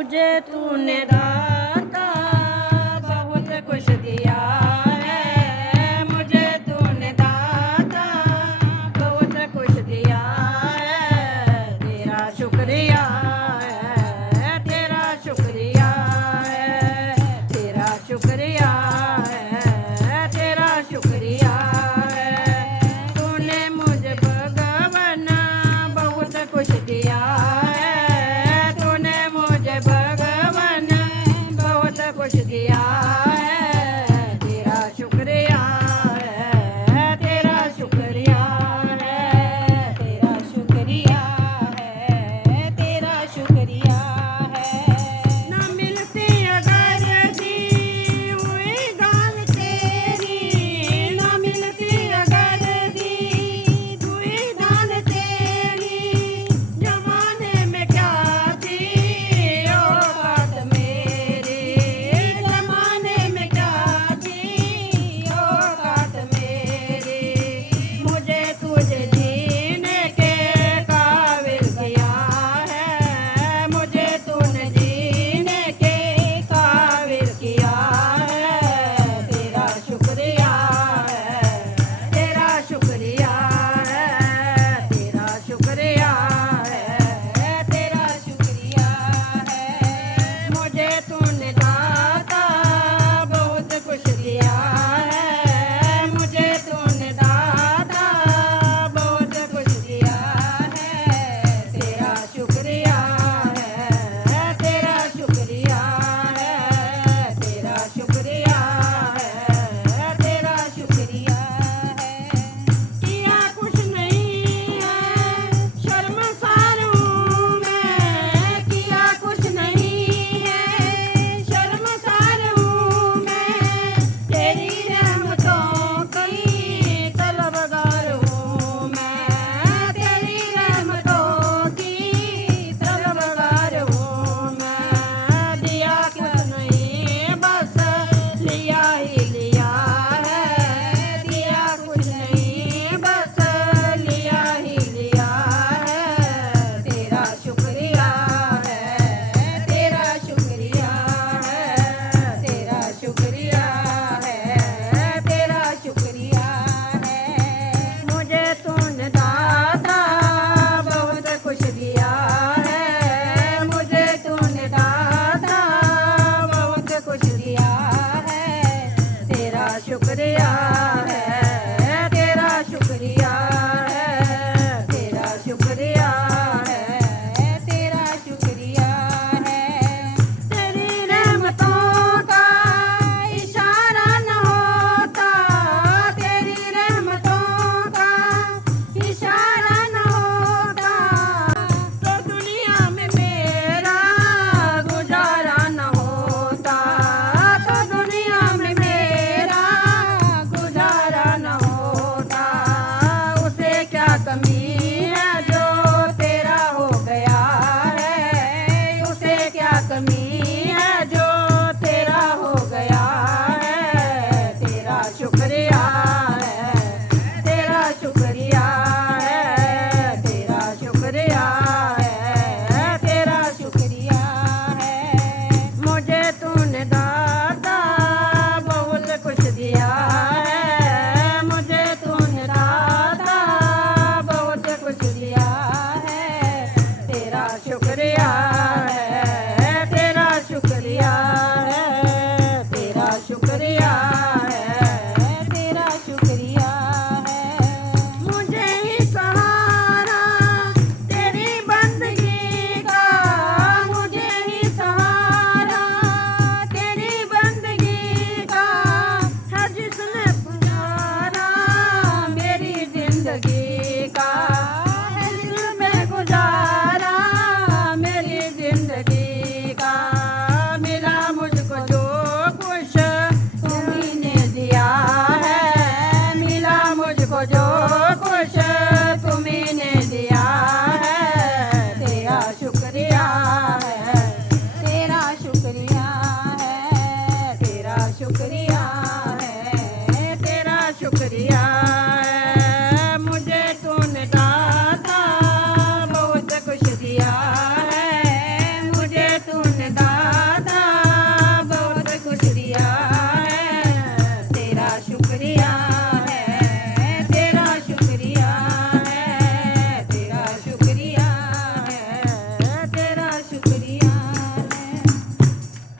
मुझे तूने दाता बहुत कुछ दिया है, मुझे तूने दाता बहुत कुछ दिया है। तेरा शुक्रिया है, तेरा शुक्रिया है, तेरा शुक्रिया है, तेरा शुक्रिया है। तूने मुझे भगवान बहुत कुछ दिया है, तूने मुझे भगवान बहुत कुछ दिया है। तेरा शुक्रिया है, तेरा शुक्रिया है, तेरा शुक्रिया है, तेरा शुक्रिया है। ना मिलती अगर दी हुई गाल तेरी, ना मिलती अगर दी हुई गाल तेरी, जमाने में क्या थी औकात मेरी, जमाने में क्या थी औकात मेरी। मुझे तुझे जीने के काबिल किया है, मुझे तूने जीने के काबिल किया है। तेरा शुक्रिया है, तेरा शुक्रिया है, तेरा शुक्रिया है, तेरा शुक्रिया है। मुझे तूने दाता बहुत कुछ दिया है, मुझे तूने दाता बहुत कुछ दिया है। तेरा शुक्रिया है, तेरा शुक्रिया है, तेरा शुक्रिया है, तेरा शुक्रिया है। किया कुछ नहीं है शर्मसार हूँ मैं, किया कुछ नहीं है शर्मसार हूँ मैं। तेरी रहमतों की तलबगार हूँ मैं, तेरी रहमतों की तलबगार हूँ मैं। दिया कुछ नहीं बस लिया ही लिया है, दिया कुछ नहीं बस लिया ही लिया है। तेरा शुक्रिया है, तेरा शुक्रिया है, तेरा शुक्रिया है, तेरा शुक्रिया है। मुझे तूने दाता बहुत कुछ दिया है, मुझे तूने दाता बहुत कुछ दिया है। तेरा शुक्रिया है, तेरा शुक्रिया है, तेरा शुक्रिया है, तेरा शुक्रिया है। तेरी रहमतों का इशारा न होता, तेरी रहमतों का इशारा न होता, तो दुनिया में मेरा गुजारा न होता, तो दुनिया में मेरा गुजारा न होता। उसे क्या कमी है जो तेरा हो गया है, उसे क्या कमी